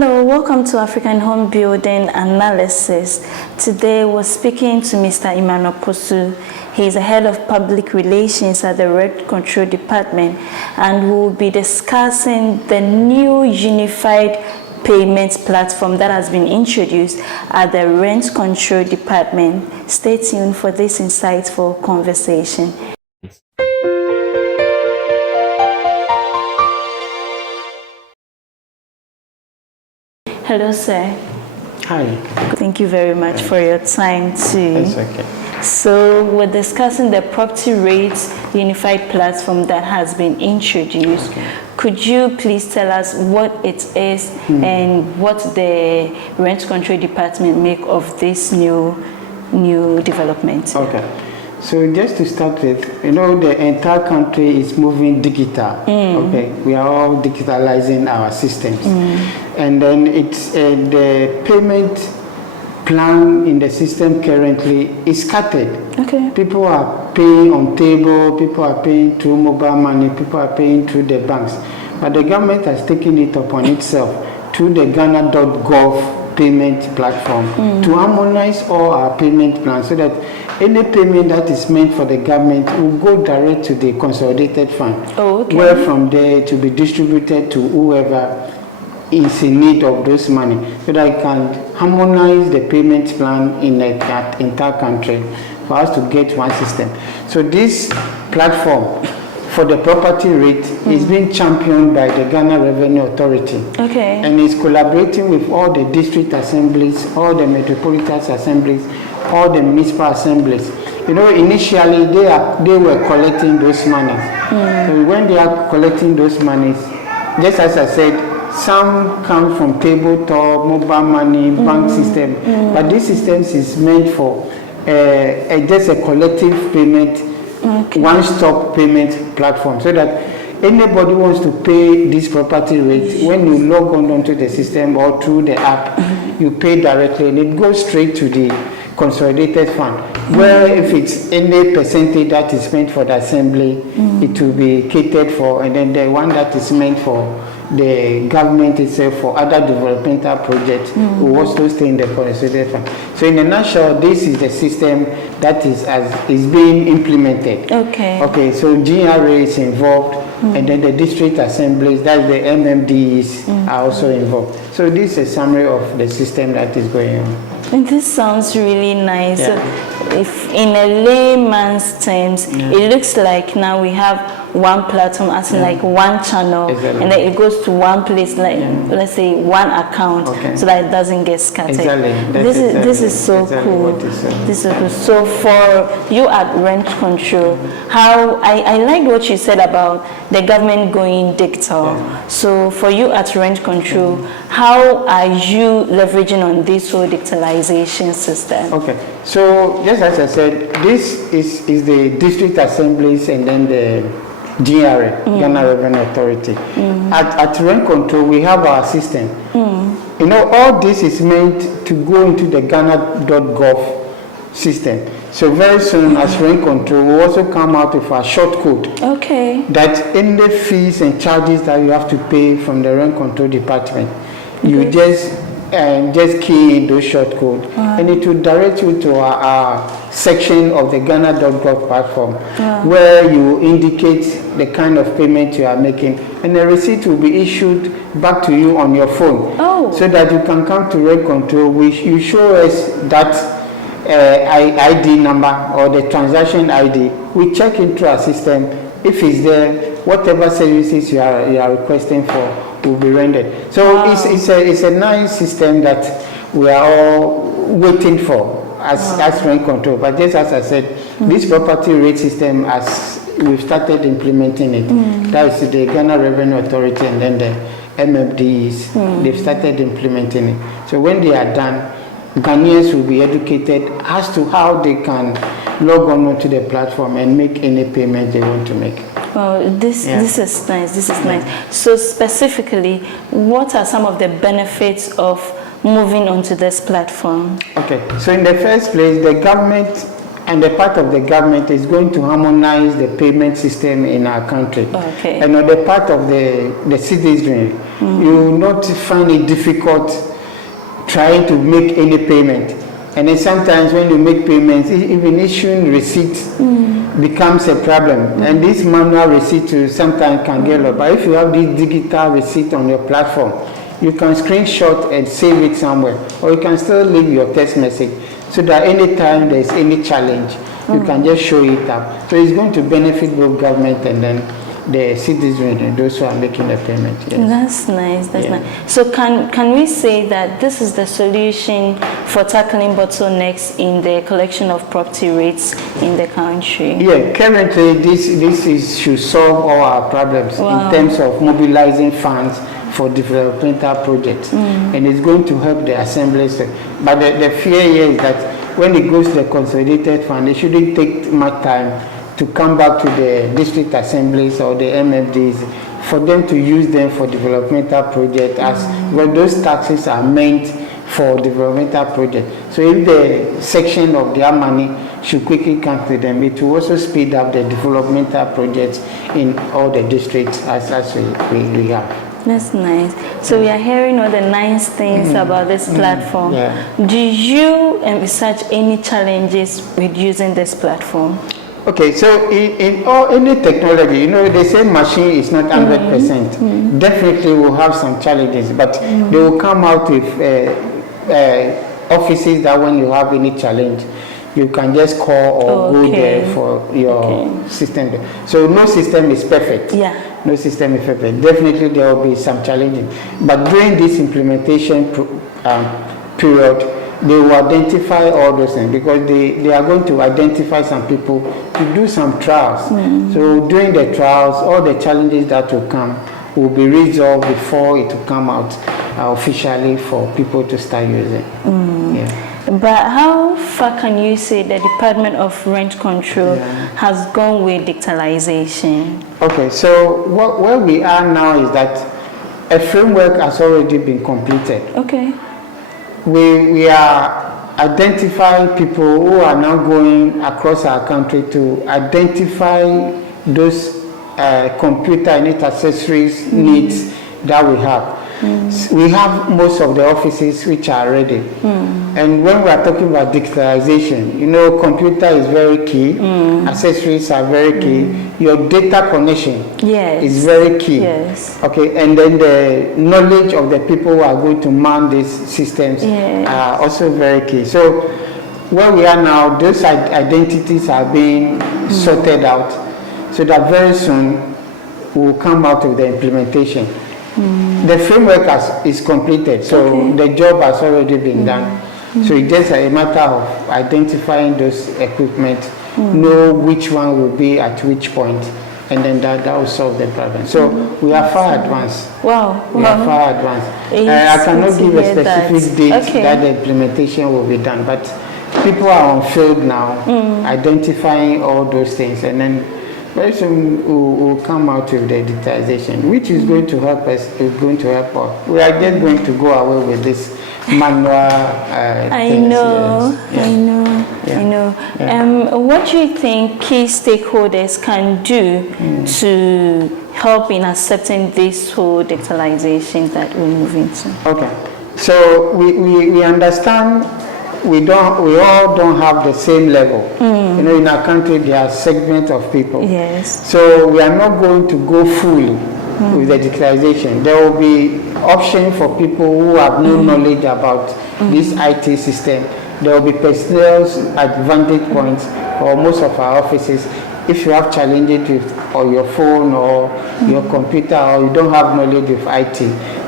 Hello, welcome to African Home Building Analysis. Today we're speaking to Mr. Emmanuel Kporsu. He is the head of public relations at the Rent Control Department, and we'll be discussing the new unified payments platform that has been introduced at the Rent Control Department. Stay tuned for this insightful conversation. Hello, sir. Hi. Thank you very much for your time too. It's okay. So we're discussing the property rates unified platform that has been introduced. Okay. Could you please tell us what it is and what the Rent Control Department make of this new development? Okay. So just to start with, the entire country is moving digital. Okay, we are all digitalizing our systems, and then it's the payment plan in the system currently is scattered. Okay. People are paying on table, people are paying through mobile money, people are paying through the banks, but the government has taken it upon itself through the Ghana.gov payment platform to harmonize all our payment plans so that any payment that is meant for the government will go direct to the consolidated fund, where from there to be distributed to whoever is in need of those money, so that I can harmonize the payment plan in the entire country for us to get one system. So this platform for the property rate is being championed by the Ghana Revenue Authority. Okay. And is collaborating with all the district assemblies, all the metropolitan assemblies, all the municipal assemblies. Initially they were collecting those monies. So when they are collecting those monies, just as I said, some come from tabletop, mobile money, bank system, but this system is meant for just a collective payment, one-stop payment platform, so that anybody wants to pay this property rate, when you log on onto the system or through the app, you pay directly and it goes straight to the consolidated fund, where if it's any percentage that is meant for the assembly, it will be catered for, and then the one that is meant for the government itself for other developmental projects will also stay in the consolidated fund. So in a nutshell, this is the system that is being implemented. Okay, so GRA is involved, and then the district assemblies, that's the MMDs, are also involved. So this is a summary of the system that is going on. And this sounds really nice. Yeah. So if in a layman's terms, it looks like now we have one platform, as in like one channel, and then it goes to one place, like let's say one account, so that it doesn't get scattered. This is so cool. This is cool. So for you at Rent Control, how I like what you said about the government going digital. So for you at Rent Control, how are you leveraging on this whole digitalization system? Okay, so just as I said, this is the district assemblies and then the GRA, Ghana Revenue Authority. At Rent Control, we have our system. All this is meant to go into the Ghana.gov system. So very soon, as Rent Control, we'll also come out with a short code. That any fees and charges that you have to pay from the Rent Control Department, you just key in those short code, and it will direct you to our section of the Ghana.gov platform, where you indicate the kind of payment you are making, and the receipt will be issued back to you on your phone, so that you can come to Rent Control, which you show us that ID number or the transaction ID. We check into our system. If it's there, whatever services you are requesting for will be rendered. So it's a nice system that we are all waiting for as Rent Control. But just as I said, this property rate system, as we've started implementing it, that is the Ghana Revenue Authority and then the MMDs, they've started implementing it. So when they are done, Ghanaians will be educated as to how they can log on to the platform and make any payment they want to make. Well, this is nice. This is nice. So specifically, what are some of the benefits of moving onto this platform? Okay. So in the first place, the government and the part of the government is going to harmonize the payment system in our country. Okay. And on the part of the citizenry, you will not find it difficult trying to make any payment. And then sometimes when you make payments, even issuing receipts becomes a problem. And this manual receipt sometimes can get lost. But if you have this digital receipt on your platform, you can screenshot and save it somewhere. Or you can still leave your text message so that anytime there's any challenge, you can just show it up. So it's going to benefit both government and then the citizens and those who are making the payment. Yes. That's nice. That's nice. So can we say that this is the solution for tackling bottlenecks in the collection of property rates in the country? Yeah, currently this should solve all our problems in terms of mobilizing funds for developmental projects, and it's going to help the assemblies. But the fear here is that when it goes to the consolidated fund, it shouldn't take much time to come back to the district assemblies or the MFDs for them to use them for developmental projects, well, those taxes are meant for developmental projects. So if the section of their money should quickly come to them, it will also speed up the developmental projects in all the districts as we have. That's nice. So we are hearing all the nice things about this platform. Do you envisage any challenges with using this platform? Okay, so in any technology, they say machine is not 100%. Definitely will have some challenges, but they will come out with offices that when you have any challenge, you can just call or go there for your system. So no system is perfect. No system is perfect. Definitely there will be some challenges. But during this implementation period, they will identify all those things because they are going to identify some people to do some trials. So during the trials, all the challenges that will come will be resolved before it will come out officially for people to start using. But how far can you say the Department of Rent Control has gone with digitalization? Okay, so where we are now is that a framework has already been completed. Okay. We are identifying people who are now going across our country to identify those computer and accessories needs that we have. We have most of the offices which are ready. And when we are talking about digitalization, computer is very key, accessories are very key, your data connection is very key. Okay, and then the knowledge of the people who are going to man these systems are also very key. So where we are now, those identities are being sorted out so that very soon we will come out of the implementation. The framework is completed, so the job has already been done. So it's just a matter of identifying those equipment, know which one will be at which point, and then that will solve the problem. So we are far advanced. Wow. We are far advanced. I cannot give a specific date that the implementation will be done, but people are on field now, identifying all those things, and then very soon we'll come out with the digitization, which is going to help us, is going to help us. We are just going to go away with this manual I know. What do you think key stakeholders can do to help in accepting this whole digitalization that we're moving to? Okay, so we understand we all don't have the same level. In our country there are segments of people. So we are not going to go full with the digitalization. There will be option for people who have no knowledge about this IT system. There will be personnel's advantage points for most of our offices. If you have challenges with or your phone or your computer, or you don't have knowledge of IT,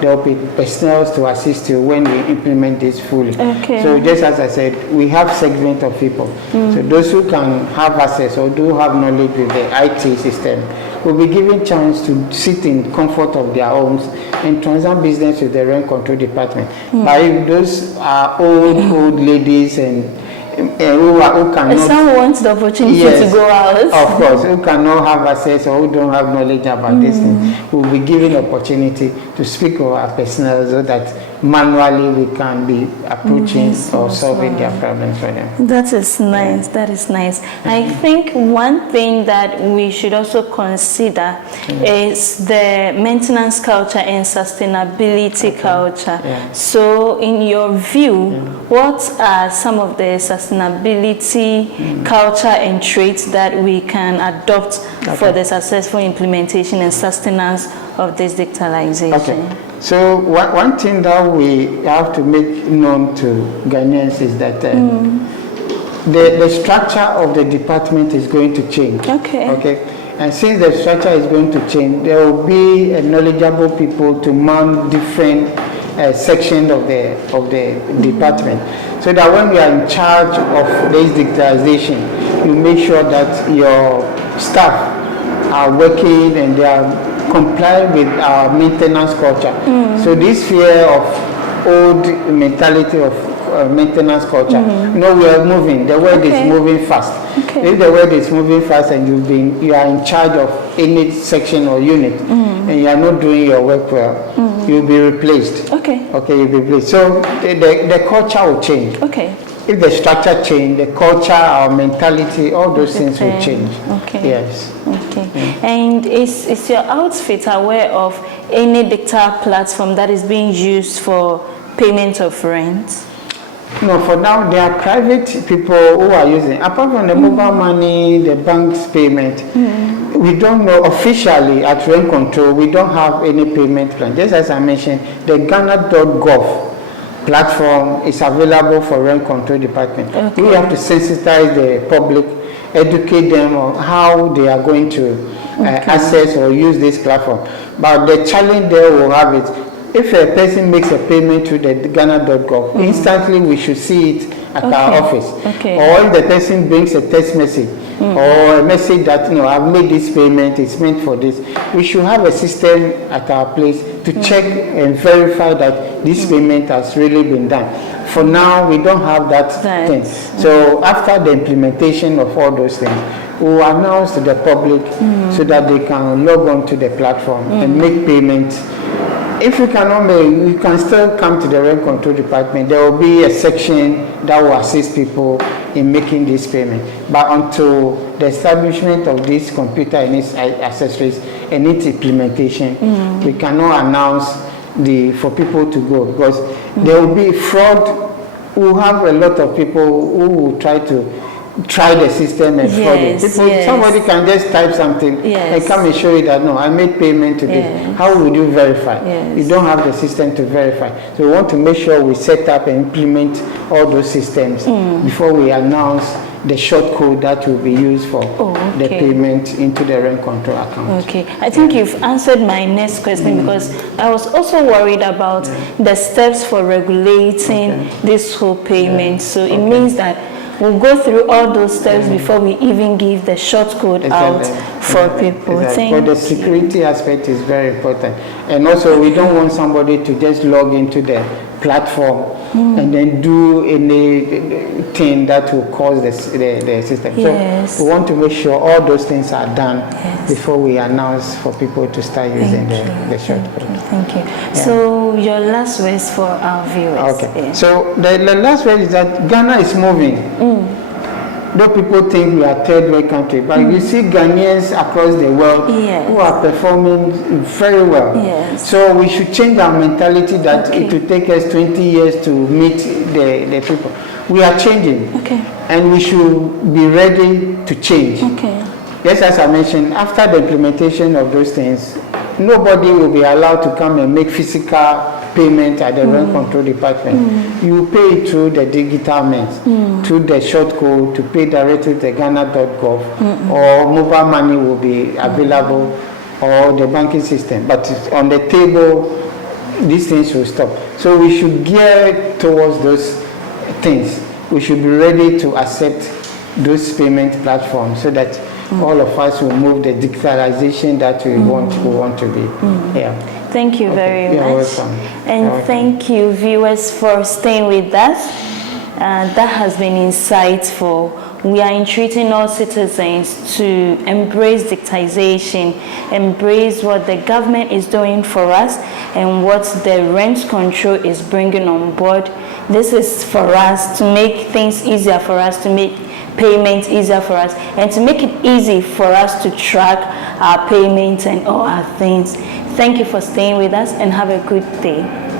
there will be personnel to assist you when we implement this fully. So just as I said, we have segment of people. So those who can have access or do have knowledge with the IT system will be given chance to sit in comfort of their homes and transact business with the rent control department. But if those are old ladies and who cannot, some want the opportunity to go out. Of course, who cannot have access or who don't have knowledge about this thing, will be given opportunity to speak with our personnel so that manually we can be approaching or solving their problems for them. That is nice. That is nice. I think one thing that we should also consider is the maintenance culture and sustainability culture. So in your view, what are some of the sustainability culture and traits that we can adopt for the successful implementation and sustenance of this digitalization? Okay. So one thing that we have to make known to Ghanaians is that the structure of the department is going to change. Okay. And since the structure is going to change, there will be knowledgeable people to man different sections of the department, so that when we are in charge of this digitalization, you make sure that your staff are working and they are comply with our maintenance culture. So this fear of old mentality of maintenance culture, no, we are moving. The world is moving fast. If the world is moving fast and you are in charge of any section or unit and you are not doing your work well, you'll be replaced. You'll be replaced. So the culture will change. If the structure change, the culture, our mentality, all those things will change. Yes. And is your outfit aware of any digital platform that is being used for payment of rent? No, for now there are private people who are using. Apart from the mobile money, the bank's payment, we don't know officially at Rent Control. We don't have any payment plan. Just as I mentioned, the Ghana.gov platform is available for Rent Control Department. We have to sensitize the public, educate them on how they are going to access or use this platform. But the challenge there will have it, if a person makes a payment to the Ghana.gov, instantly we should see it at our office. Or if the person brings a text message or a message that, I've made this payment, it's meant for this, we should have a system at our place to check and verify that this payment has really been done. For now, we don't have that thing. So after the implementation of all those things, we will announce to the public so that they can log on to the platform and make payments. If you cannot make, you can still come to the Rent Control Department. There will be a section that will assist people in making this payment. But until the establishment of this computer and its accessories and its implementation, we cannot announce for people to go, because there will be fraud. We will have a lot of people who will try the system and fraud it. Somebody can just type something and come and show you that, no, I made payment to this. How would you verify? You don't have the system to verify. So we want to make sure we set up and implement all those systems before we announce the short code that will be used for the payment into the Rent Control account. I think you've answered my next question, because I was also worried about the steps for regulating this whole payment. So it means that we'll go through all those steps before we even give the short code out for people. But the security aspect is very important. And also, we don't want somebody to just log into the platform and then do anything that will cause the system. So we want to make sure all those things are done before we announce for people to start using the short code. Thank you. So your last words for our viewers. So the last word is that Ghana is moving. Though people think we are third world country, but you see Ghanaians across the world who are performing very well. So we should change our mentality that it will take us 20 years to meet the people. We are changing, and we should be ready to change. Yes, as I mentioned, after the implementation of those things, nobody will be allowed to come and make physical payment at the Rent Control Department. You pay through the digital means, through the short code, to pay directly to the Ghana.gov, or mobile money will be available, or the banking system. But on the table, these things will stop. So we should gear towards those things. We should be ready to accept those payment platforms so that all of us will move the digitalization that we want to be. Thank you very much. You're welcome. And thank you, viewers, for staying with us. That has been insightful we are entreating all citizens to embrace digitization, embrace what the government is doing for us and what the rent control is bringing on board. This is for us to make things easier for us, to make payments easier for us, and to make it easy for us to track our payments and all our things. Thank you for staying with us and have a good day.